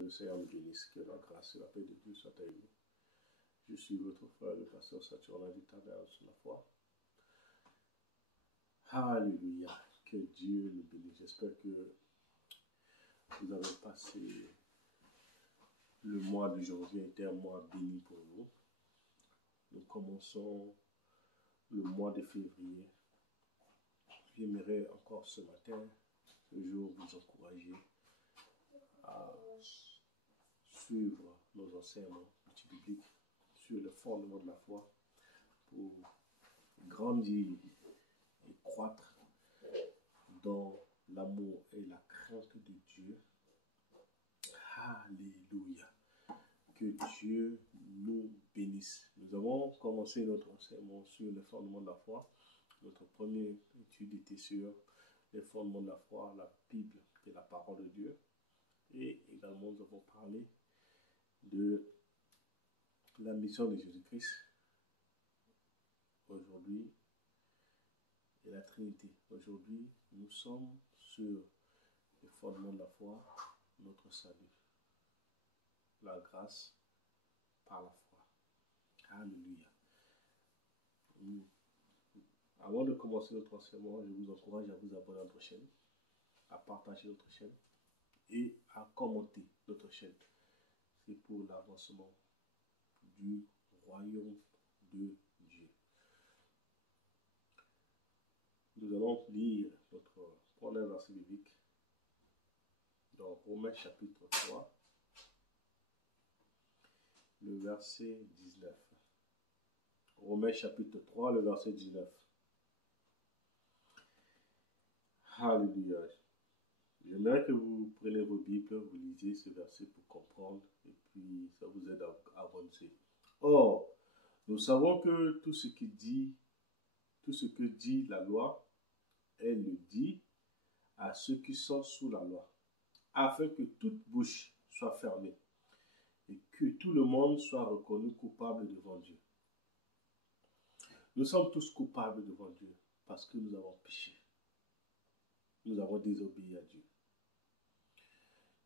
Le Seigneur nous bénisse, que la grâce et la paix de Dieu soient avec vous. Je suis votre frère, le pasteur Saturnin du Tabernacle sur la foi. Alléluia, que Dieu nous bénisse. J'espère que vous avez passé le mois de janvier, était un mois béni pour vous. Nous commençons le mois de février. J'aimerais encore ce matin, ce jour, vous encourager à suivre nos enseignements bibliques sur le fondement de la foi pour grandir et croître dans l'amour et la crainte de Dieu. Alléluia. Que Dieu nous bénisse. Nous avons commencé notre enseignement sur le fondement de la foi. Notre première étude était sur les fondements de la foi, la Bible, qui est la parole de Dieu. Et également, nous avons parlé de la mission de Jésus-Christ aujourd'hui et la Trinité. Aujourd'hui, nous sommes sur les fondements de la foi, notre salut, la grâce par la foi. Alléluia. Avant de commencer notre enseignement, je vous encourage à vous abonner à notre chaîne, à partager notre chaîne et à commenter notre chaîne. C'est pour l'avancement du royaume de Dieu. Nous allons lire notre premier verset biblique dans Romains chapitre 3, le verset 19. Romains chapitre 3, le verset 19. Alléluia. J'aimerais que vous preniez vos Bibles, vous lisez ce verset pour comprendre et puis ça vous aide à avancer. Or, nous savons que tout ce que dit la loi, elle le dit à ceux qui sont sous la loi, afin que toute bouche soit fermée et que tout le monde soit reconnu coupable devant Dieu. Nous sommes tous coupables devant Dieu parce que nous avons péché. Nous avons désobéi à Dieu.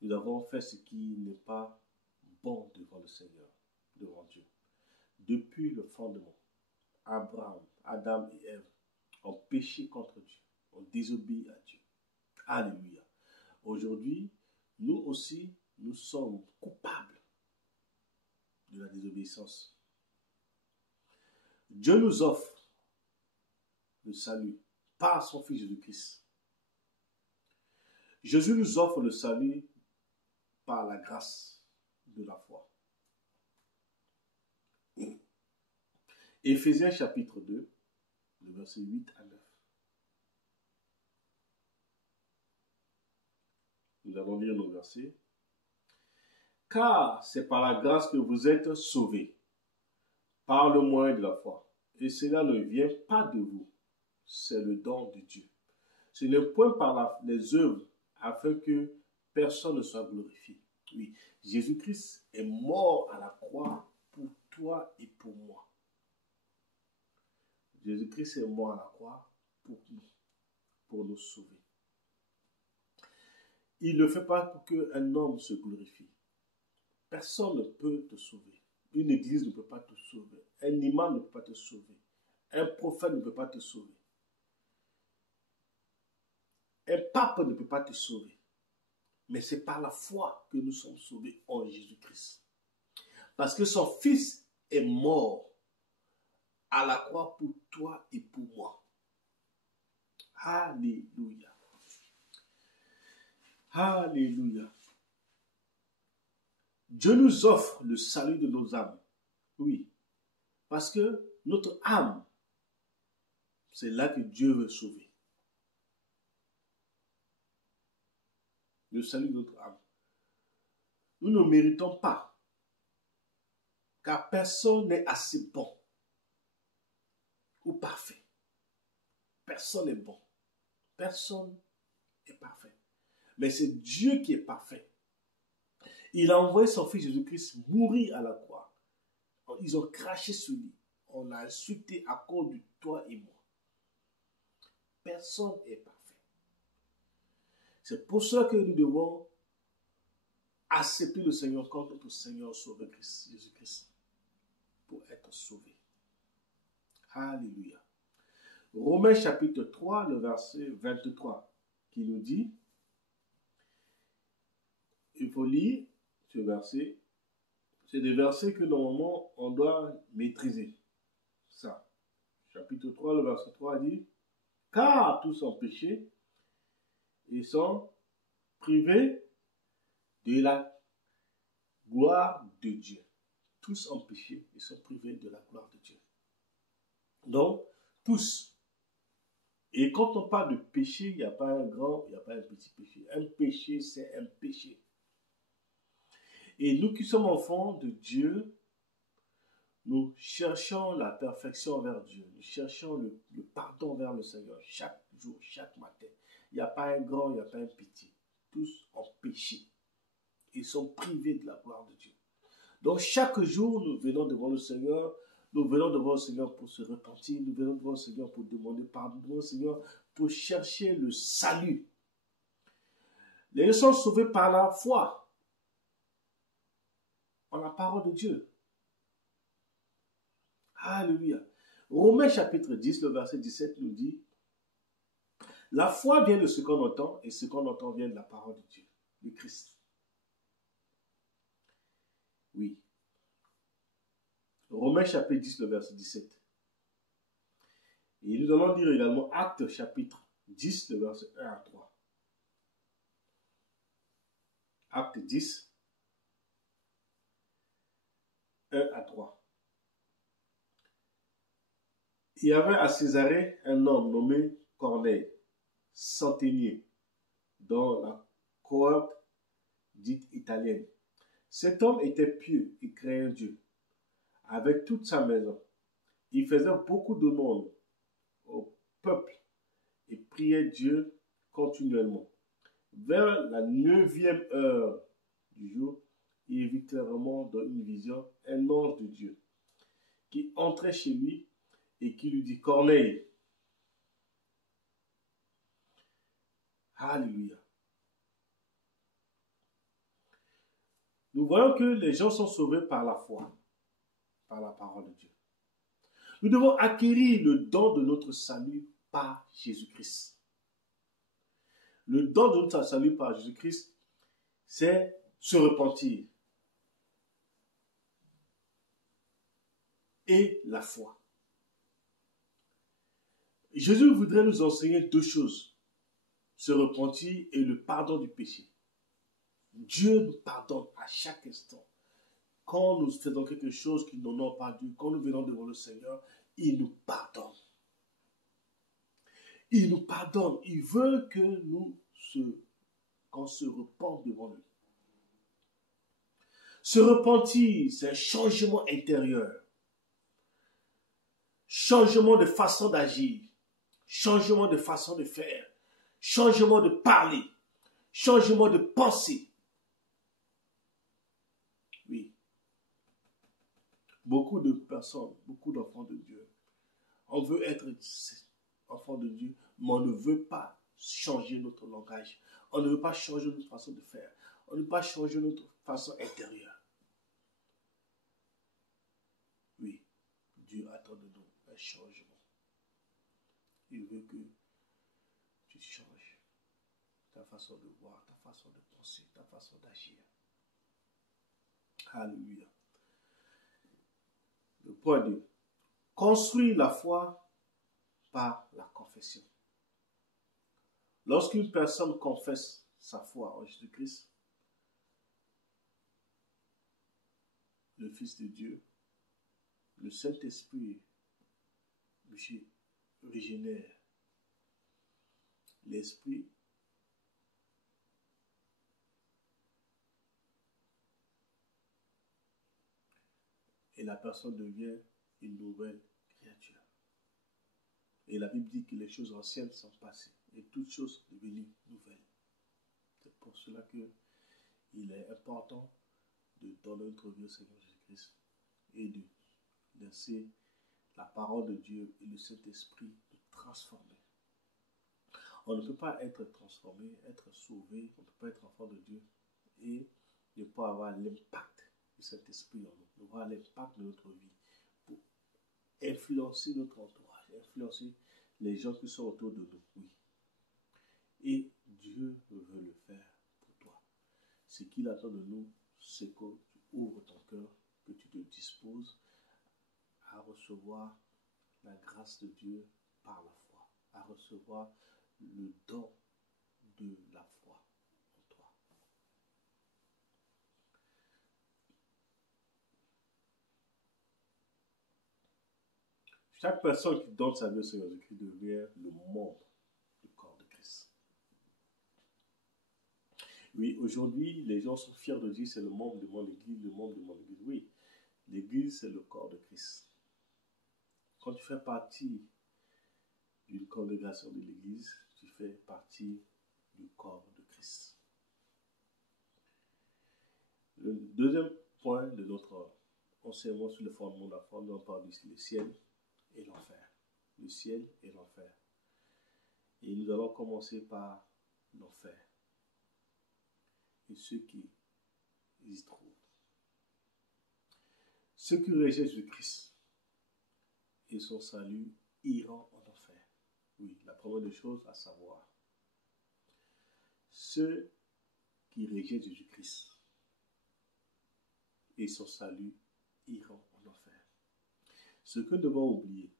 Nous avons fait ce qui n'est pas bon devant le Seigneur, devant Dieu. Depuis le fondement, Abraham, Adam et Ève ont péché contre Dieu, ont désobéi à Dieu. Alléluia. Aujourd'hui, nous aussi, nous sommes coupables de la désobéissance. Dieu nous offre le salut par son Fils Jésus-Christ. Jésus nous offre le salut par la grâce de la foi. Éphésiens chapitre 2, le verset 8 à 9. Nous allons lire nos versets. Car c'est par la grâce que vous êtes sauvés, par le moyen de la foi. Et cela ne vient pas de vous, c'est le don de Dieu. Ce n'est point par les œuvres, afin que personne ne soit glorifié. Oui, Jésus-Christ est mort à la croix pour toi et pour moi. Jésus-Christ est mort à la croix pour nous sauver. Il ne fait pas pour qu'un homme se glorifie. Personne ne peut te sauver. Une église ne peut pas te sauver. Un imam ne peut pas te sauver. Un prophète ne peut pas te sauver. Un pape ne peut pas te sauver. Mais c'est par la foi que nous sommes sauvés en Jésus-Christ. Parce que son Fils est mort à la croix pour toi et pour moi. Alléluia. Alléluia. Dieu nous offre le salut de nos âmes. Oui. Parce que notre âme, c'est là que Dieu veut sauver. Le salut de notre âme. Nous ne méritons pas. Car personne n'est assez bon ou parfait. Personne n'est bon. Personne n'est parfait. Mais c'est Dieu qui est parfait. Il a envoyé son Fils Jésus-Christ mourir à la croix. Ils ont craché sur lui. On l'a insulté à cause de toi et moi. Personne n'est parfait. C'est pour cela que nous devons accepter le Seigneur comme notre Seigneur Sauveur Jésus-Christ pour être sauvés. Alléluia. Romains chapitre 3, le verset 23, qui nous dit, il faut lire ce verset, c'est des versets que normalement on doit maîtriser. Ça, chapitre 3, le verset 3 dit, car tous ont péché et sont privés de la gloire de Dieu. Tous ont péché et sont privés de la gloire de Dieu. Donc, tous. Et quand on parle de péché, il n'y a pas un grand, il n'y a pas un petit péché. Un péché, c'est un péché. Et nous qui sommes enfants de Dieu, nous cherchons la perfection vers Dieu. Nous cherchons le pardon vers le Seigneur chaque jour, chaque matin. Il n'y a pas un grand, il n'y a pas un petit. Tous ont péché et sont privés de la gloire de Dieu. Donc chaque jour, nous venons devant le Seigneur. Nous venons devant le Seigneur pour se repentir. Nous venons devant le Seigneur pour demander pardon. Devant le Seigneur pour chercher le salut. Les gens sont sauvés par la foi en la parole de Dieu. Alléluia. Romains chapitre 10, le verset 17 nous dit, la foi vient de ce qu'on entend et ce qu'on entend vient de la parole de Dieu, de Christ. Oui. Romains chapitre 10, le verset 17. Et nous allons lire également Actes chapitre 10, le verset 1 à 3. Actes 10, 1 à 3. Il y avait à Césarée un homme nommé Corneille, centenier, dans la cohorte dite italienne. Cet homme était pieux et craignant Dieu, avec toute sa maison. Il faisait beaucoup de monde au peuple et priait Dieu continuellement. Vers la 9e heure du jour, il vit clairement dans une vision un ange de Dieu qui entrait chez lui et qui lui dit, Corneille. Alléluia. Nous voyons que les gens sont sauvés par la foi, par la parole de Dieu. Nous devons acquérir le don de notre salut par Jésus-Christ. Le don de notre salut par Jésus-Christ, c'est se repentir et la foi. Jésus voudrait nous enseigner deux choses, se repentir et le pardon du péché. Dieu nous pardonne à chaque instant. Quand nous faisons quelque chose qui n'honore pas Dieu, quand nous venons devant le Seigneur, il nous pardonne. Il nous pardonne. Il veut que qu'on se repente devant lui. Se repentir, c'est un changement intérieur. Changement de façon d'agir. Changement de façon de faire. Changement de parler. Changement de penser. Oui. Beaucoup de personnes, beaucoup d'enfants de Dieu, on veut être enfants de Dieu, mais on ne veut pas changer notre langage. On ne veut pas changer notre façon de faire. On ne veut pas changer notre façon intérieure. Oui, Dieu attend de nous un changement. Il veut que tu changes ta façon de voir, ta façon de penser, ta façon d'agir. Alléluia. Le point 2. Construire la foi par la confession. Lorsqu'une personne confesse sa foi en Jésus-Christ, le Fils de Dieu, le Saint-Esprit régénère l'esprit et la personne devient une nouvelle créature. Et la Bible dit que les choses anciennes sont passées et toutes choses sont devenues nouvelles. C'est pour cela qu'il est important de donner notre vie au Seigneur Jésus-Christ et de laisser la parole de Dieu et le Saint-Esprit nous transformer. On ne peut pas être transformé, être sauvé, on ne peut pas être enfant de Dieu et ne pas avoir l'impact du Saint-Esprit en nous, ne pas avoir l'impact de notre vie pour influencer notre entourage, influencer les gens qui sont autour de nous. Oui. Et Dieu veut le faire pour toi. Ce qu'il attend de nous, c'est que tu ouvres ton cœur, que tu te disposes à recevoir la grâce de Dieu par la foi, à recevoir le don de la foi en toi. Chaque personne qui donne sa vie au Seigneur Jésus-Christ devient le membre du corps de Christ. Oui, aujourd'hui, les gens sont fiers de dire c'est le membre de mon église, le membre de mon église. Oui, l'église, c'est le corps de Christ. Quand tu fais partie d'une congrégation de l'église, tu fais partie du corps de Christ. Le deuxième point de notre enseignement sur le fondement de la foi, nous parlons du ciel et l'enfer. Le ciel et l'enfer. Et nous allons commencer par l'enfer et ceux qui y trouvent. Ceux qui rejettent Jésus-Christ et son salut iront en enfer. Oui, la première des choses à savoir, ceux qui rejettent Jésus-Christ et son salut iront en enfer. Ce que nous devons oublier,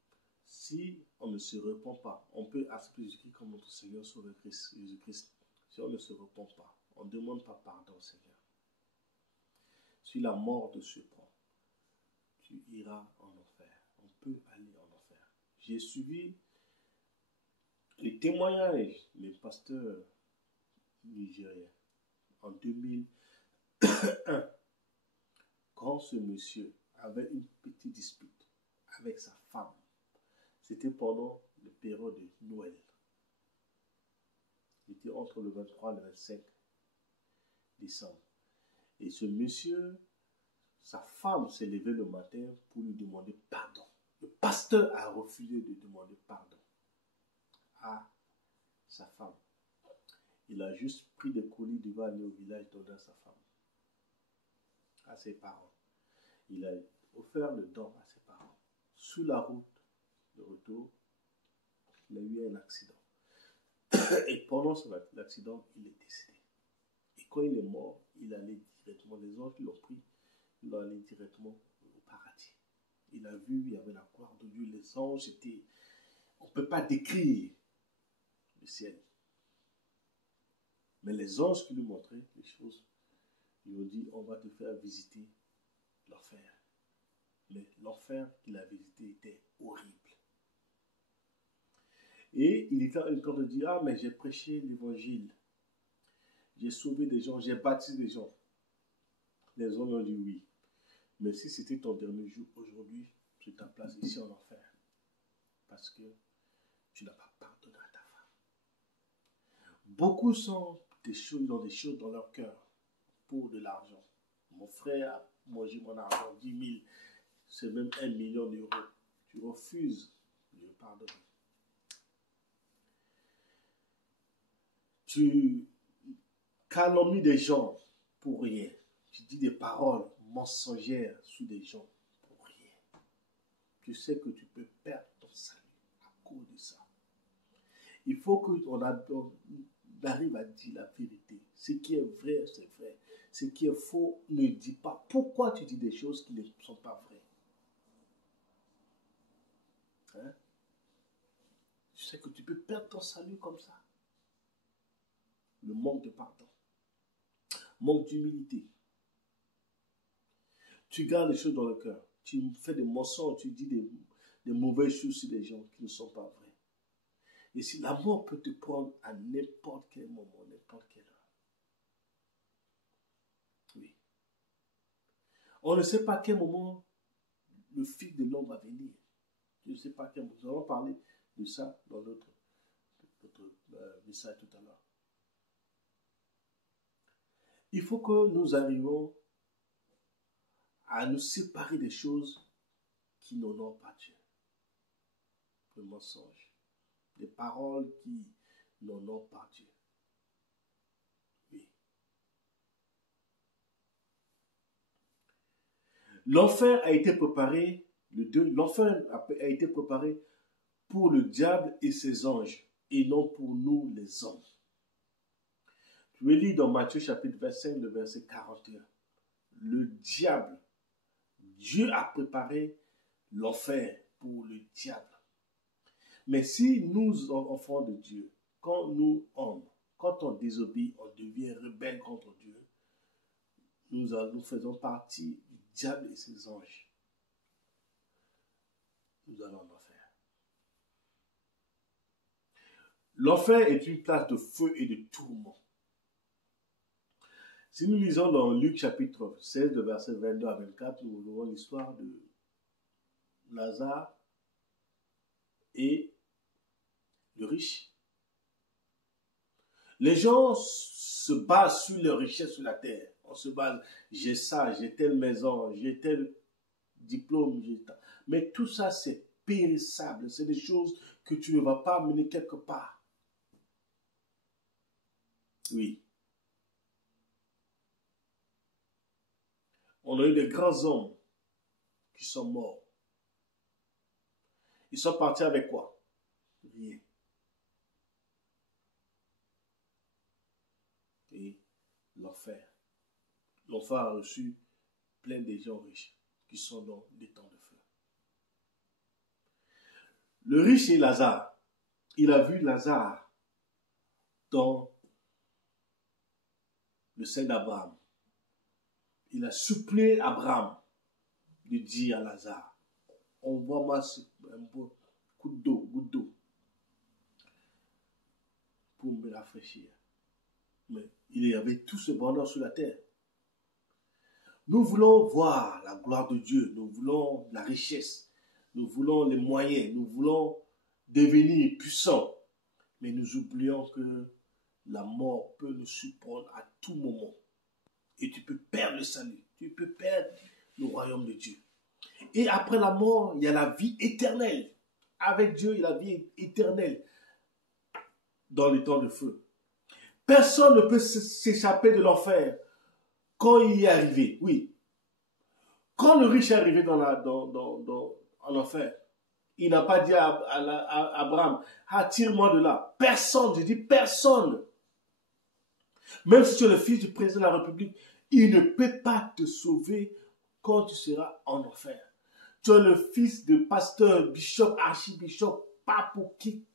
si on ne se repent pas, on peut accepter Jésus-Christ comme notre Seigneur Sauveur Jésus-Christ. Si on ne se repent pas, on ne demande pas pardon au Seigneur. Si la mort te surprend, tu iras en enfer. On peut aller en enfer. J'ai suivi les témoignages des pasteurs nigériens en 2001, quand ce monsieur avait une petite dispute avec sa femme. C'était pendant le période de Noël. C'était entre le 23 et le 25 décembre. Et ce monsieur, sa femme s'est levée le matin pour lui demander pardon. Le pasteur a refusé de demander pardon à sa femme. Il a juste pris des colis, il va aller au village donner à sa femme, à ses parents. Il a offert le don à ses parents. Sous la route de retour, il a eu un accident. Et pendant l'accident, il est décédé. Et quand il est mort, il allait directement, les anges l'ont pris, il allait directement au paradis. Il a vu, il y avait la gloire de Dieu, les anges étaient, on ne peut pas décrire le ciel. Mais les anges qui lui montraient les choses, ils ont dit, on va te faire visiter l'enfer. Mais l'enfer qu'il a visité était horrible. Et il était en train de dire, ah mais j'ai prêché l'évangile, j'ai sauvé des gens, j'ai baptisé des gens. Les hommes ont dit oui. Mais si c'était ton dernier jour, aujourd'hui, tu ta place ici en enfer. Parce que tu n'as pas pardonné à ta femme. Beaucoup sont des choses dans leur cœur pour de l'argent. Mon frère a mangé mon argent, 10 000, c'est même 1 million d'euros. Tu refuses de pardonner. Tu calomnies des gens pour rien. Tu dis des paroles mensongères sur des gens pour rien. Tu sais que tu peux perdre ton salut à cause de ça. Il faut qu'on arrive à dire la vérité. Ce qui est vrai, c'est vrai. Ce qui est faux, ne dis pas. Pourquoi tu dis des choses qui ne sont pas vraies? Hein? Tu sais que tu peux perdre ton salut comme ça. Le manque de pardon. Manque d'humilité. Tu gardes les choses dans le cœur. Tu fais des mensonges, tu dis des mauvaises choses sur des gens qui ne sont pas vraies. Et si la mort peut te prendre à n'importe quel moment, n'importe quelle heure. Oui. On ne sait pas à quel moment le Fils de l'homme va venir. Je ne sais pas à quel moment. Nous allons parler de ça dans notre message tout à l'heure. Il faut que nous arrivions à nous séparer des choses qui n'honorent pas Dieu. Le mensonge. Des paroles qui Non, non, par Dieu. Oui. L'enfer a été préparé, l'enfer a été préparé pour le diable et ses anges, et non pour nous les hommes. Je vais lire dans Matthieu chapitre 25, le verset 41. Le diable, Dieu a préparé l'enfer pour le diable. Mais si nous, enfants de Dieu, quand nous hommes, quand on désobéit, on devient rebelle contre Dieu, nous faisons partie du diable et ses anges. Nous allons en enfer. L'enfer est une place de feu et de tourment. Si nous lisons dans Luc chapitre 16, de verset 22 à 24, nous verrons l'histoire de Lazare et le riche. Les gens se basent sur leur richesse sur la terre. On se base, j'ai ça, j'ai telle maison, j'ai tel diplôme, mais tout ça c'est périssable. C'est des choses que tu ne vas pas mener quelque part. Oui. On a eu des grands hommes qui sont morts. Ils sont partis avec quoi? Rien. Et l'enfer. L'enfer a reçu plein de gens riches qui sont dans des temps de feu. Le riche et Lazare, il a vu Lazare dans le sein d'Abraham. Il a supplié Abraham de dire à Lazare, envoie-moi un beau goutte d'eau, pour me rafraîchir. Mais il y avait tout ce bonheur sur la terre. Nous voulons voir la gloire de Dieu, nous voulons la richesse, nous voulons les moyens, nous voulons devenir puissants. Mais nous oublions que la mort peut nous surprendre à tout moment. Et tu peux perdre le salut, tu peux perdre le royaume de Dieu. Et après la mort, il y a la vie éternelle. Avec Dieu, il y a la vie éternelle dans les temps de feu. Personne ne peut s'échapper de l'enfer quand il y est arrivé. Oui. Quand le riche est arrivé en enfer, il n'a pas dit à Abraham, tire-moi de là. Personne, je dis personne. Même si tu es le fils du président de la République, il ne peut pas te sauver quand tu seras en enfer. Tu es le fils de pasteur, bishop, archibishop, pas pour qui.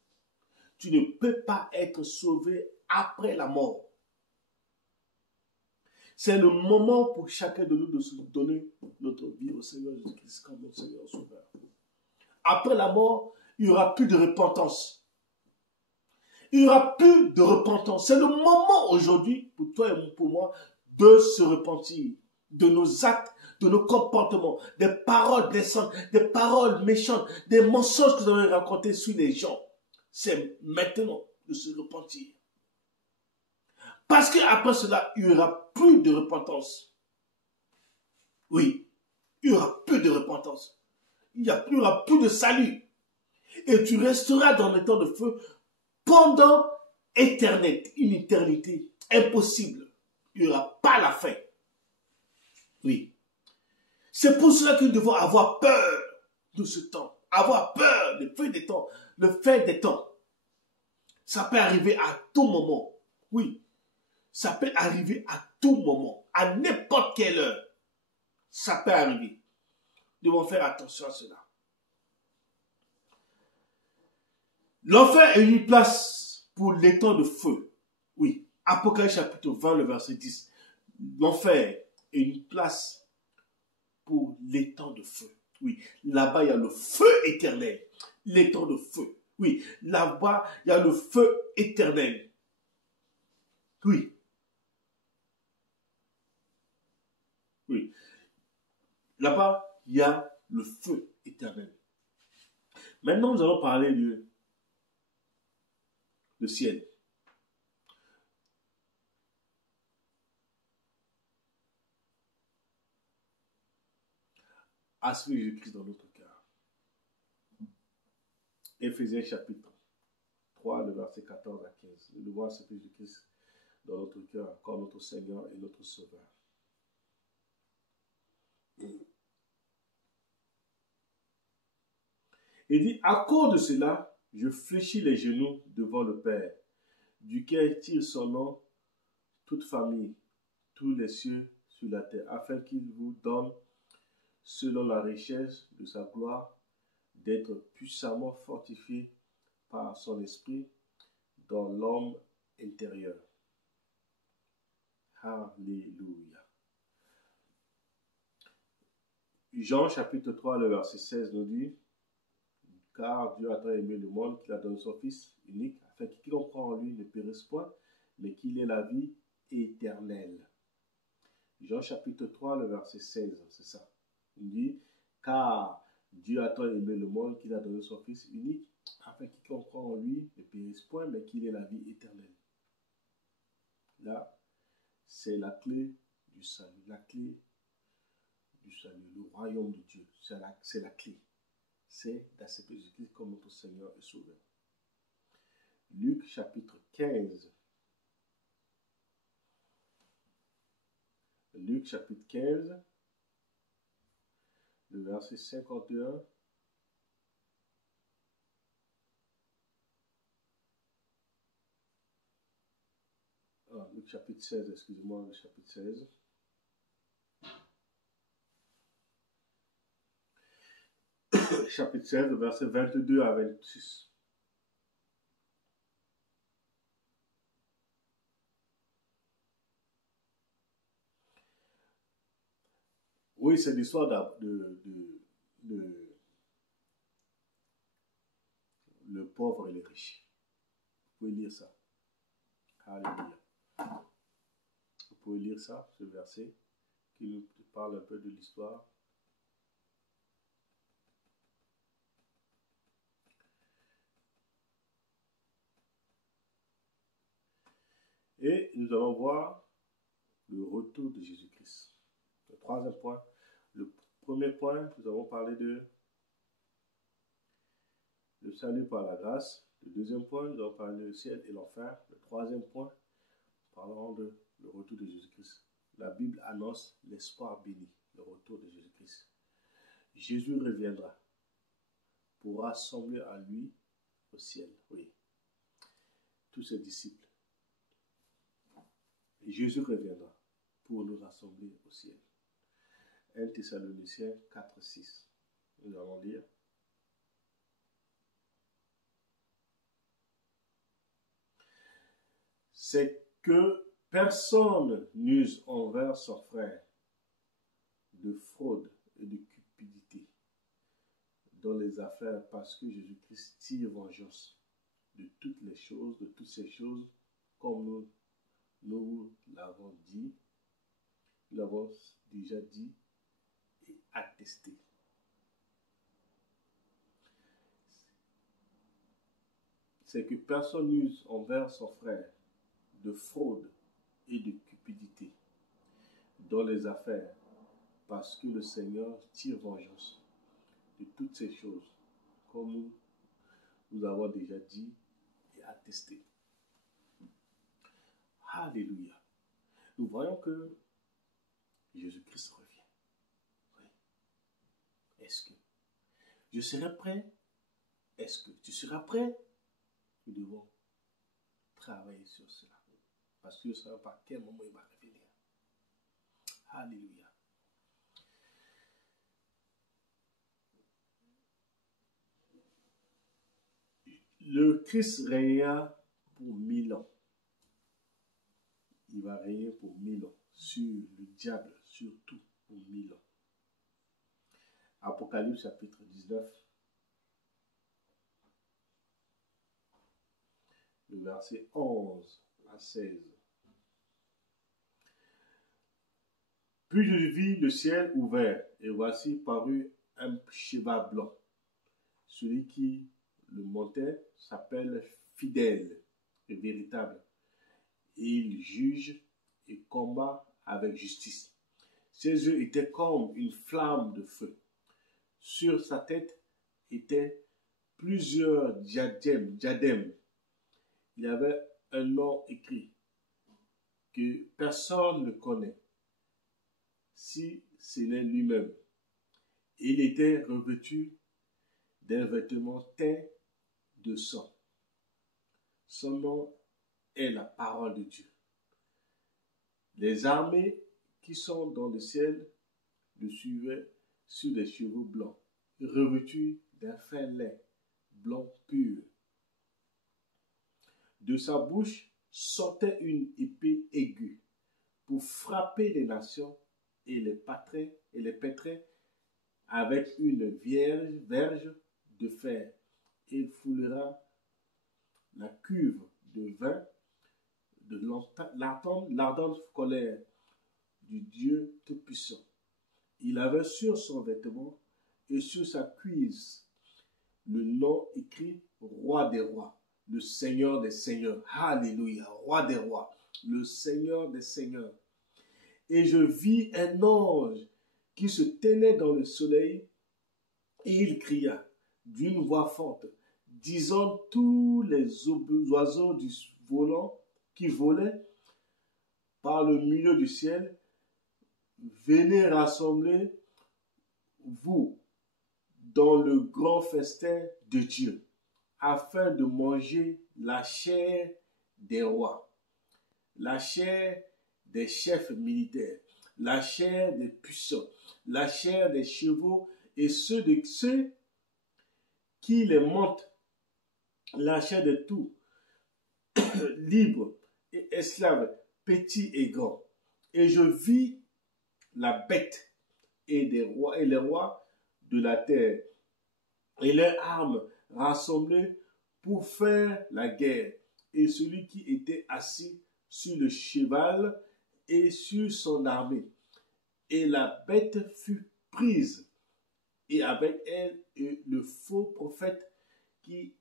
Tu ne peux pas être sauvé après la mort. C'est le moment pour chacun de nous de se donner notre vie au Seigneur Jésus-Christ comme notre Seigneur Sauveur. Après la mort, il n'y aura plus de repentance. Il n'y aura plus de repentance. C'est le moment aujourd'hui, pour toi et pour moi, de se repentir de nos actes, de nos comportements, des paroles blessantes, des paroles méchantes, des mensonges que nous avons racontés sur les gens. C'est maintenant de se repentir. Parce qu'après cela, il n'y aura plus de repentance. Oui, il n'y aura plus de repentance. Il n'y aura plus de salut. Et tu resteras dans le temps de feu pendant une éternité impossible. Il n'y aura pas la fin. Oui. C'est pour cela que nous devons avoir peur de ce temps. Avoir peur de fin des temps. Le fin des temps. Ça peut arriver à tout moment. Oui. Ça peut arriver à tout moment. À n'importe quelle heure. Ça peut arriver. Nous devons faire attention à cela. L'enfer est une place pour les temps de feu. Oui. Apocalypse chapitre 20, le verset 10. L'enfer est une place pour les temps de feu. Oui. Là-bas, il y a le feu éternel. Les temps de feu. Oui. Là-bas, il y a le feu éternel. Oui. Oui. Là-bas, il y a le feu éternel. Maintenant, nous allons parler du ciel. Assurer Jésus-Christ dans notre cœur. Éphésiens chapitre 3, le verset 14 à 15. Nous devons accepter Jésus-Christ dans notre cœur comme notre Seigneur et notre Sauveur. Il dit, à cause de cela, je fléchis les genoux devant le Père, duquel tire son nom toute famille, tous les cieux sur la terre, afin qu'il vous donne, selon la richesse de sa gloire, d'être puissamment fortifié par son esprit dans l'homme intérieur. Alléluia. Jean chapitre 3, le verset 16 nous dit, car Dieu a tant aimé le monde qu'il a donné son Fils unique, afin que quiconque croit en lui ne périsse point, mais qu'il ait la vie éternelle. Jean chapitre 3, le verset 16, c'est ça. Il dit, car Dieu a tant aimé le monde qu'il a donné son Fils unique, afin que quiconque croit en lui ne périsse point, mais qu'il ait la vie éternelle. Là, c'est la clé du salut, la clé du salut, le royaume de Dieu, c'est la clé. C'est d'accepter Jésus-Christ comme notre Seigneur et Sauveur. Luc chapitre 15. Luc chapitre 15, le verset 51. Luc chapitre 16, excusez-moi, le chapitre 16. Chapitre 16, verset 22 à 26. Oui, c'est l'histoire de le pauvre et le riche. Vous pouvez lire ça. Alléluia. Vous pouvez lire ça, ce verset, qui nous parle un peu de l'histoire. Et nous allons voir le retour de Jésus-Christ. Le troisième point. Le premier point, nous avons parlé de le salut par la grâce. Le deuxième point, nous avons parlé du ciel et l'enfer. Le troisième point, parlons de le retour de Jésus-Christ. La Bible annonce l'espoir béni, le retour de Jésus-Christ. Jésus reviendra pour rassembler à lui au ciel, oui, tous ses disciples. Et Jésus reviendra pour nous rassembler au ciel. 1 Thessaloniciens 4, 6. Nous allons lire. C'est que personne n'use envers son frère de fraude et de cupidité dans les affaires, parce que Jésus-Christ tire vengeance de toutes les choses, de toutes ces choses, comme nous l'avons dit, nous l'avons déjà dit et attesté. C'est que personne n'use envers son frère de fraude et de cupidité dans les affaires, parce que le Seigneur tire vengeance de toutes ces choses, comme nous avons déjà dit et attesté. Alléluia. Nous voyons que Jésus-Christ revient. Oui. Est-ce que je serai prêt? Est-ce que tu seras prêt? Nous devons travailler sur cela. Parce que je ne sais pas à quel moment il va revenir. Alléluia. Le Christ régna pour 1000 ans. Il va régner pour 1000 ans. Sur le diable, surtout pour 1000 ans. Apocalypse chapitre 19. Le verset 11 à 16. Puis je vis le ciel ouvert, et voici parut un cheval blanc. Celui qui le montait s'appelle fidèle et véritable, et il juge et combat avec justice. Ses yeux étaient comme une flamme de feu. Sur sa tête étaient plusieurs diadèmes, il y avait un nom écrit que personne ne connaît, si ce n'est lui-même. Il était revêtu d'un vêtement teint de sang. Son nom est la parole de Dieu. Les armées qui sont dans le ciel le suivaient sur des chevaux blancs, revêtus d'un fin lin blanc pur. De sa bouche sortait une épée aiguë pour frapper les nations et les pétrer avec une verge de fer. Il foulera la cuve de vin de l'ardente colère du Dieu Tout-Puissant. Il avait sur son vêtement et sur sa cuisse le nom écrit Roi des rois, le Seigneur des seigneurs. Alléluia, Roi des rois, le Seigneur des seigneurs. Et je vis un ange qui se tenait dans le soleil, et il cria d'une voix forte, disant tous les oiseaux du volant qui volaient par le milieu du ciel, venez rassembler vous dans le grand festin de Dieu, afin de manger la chair des rois, la chair des chefs militaires, la chair des puissants, la chair des chevaux et ceux qui les montent, la chair de tout, libres et esclaves, petits et grands. Et je vis la bête et les rois de la terre et leurs armes rassemblées pour faire la guerre. Et celui qui était assis sur le cheval et sur son armée. Et la bête fut prise, et avec elle le faux prophète qui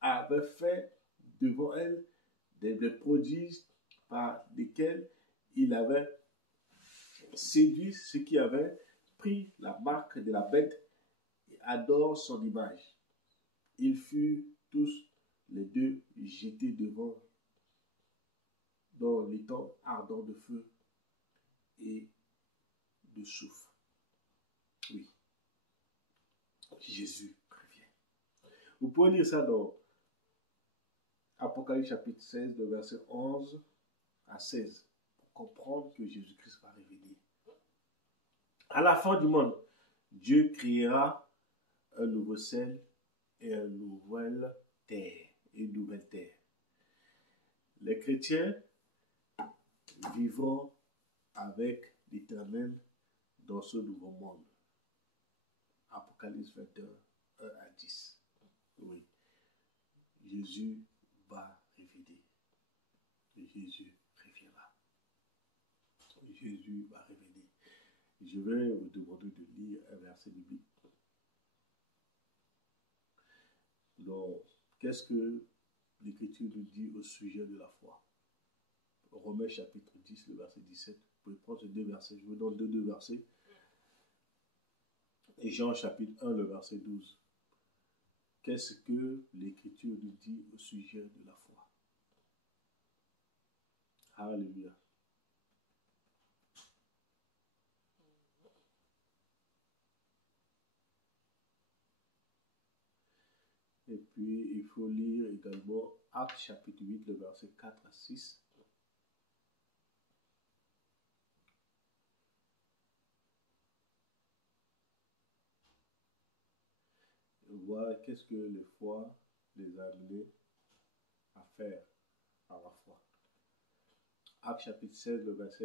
avait fait devant elle des prodiges par lesquels il avait séduit ceux qui avaient pris la marque de la bête et adorent son image. Ils furent tous les deux jetés devant dans l'étang ardent de feu et de soufre. Oui, Jésus prévient. Vous pouvez lire ça dans Apocalypse chapitre 16, de verset 11 à 16, pour comprendre que Jésus-Christ va revenir. À la fin du monde, Dieu créera un nouveau ciel et une nouvelle terre. Les chrétiens vivront avec l'Éternel dans ce nouveau monde. Apocalypse 21, 1 à 10. Oui. Jésus va revenir. Jésus reviendra. Jésus va revenir. Je vais vous demander de lire un verset biblique. Donc, qu'est-ce que l'Écriture nous dit au sujet de la foi? Romains chapitre 10, le verset 17. Vous pouvez prendre ces deux versets. Je vous donne deux versets. Et Jean chapitre 1, le verset 12. Qu'est-ce que l'Écriture nous dit au sujet de la foi? Alléluia. Et puis, il faut lire également Actes chapitre 8, le verset 4 à 6. Voir qu'est-ce que les foi les a amenés à faire par la foi. Actes chapitre 16, le verset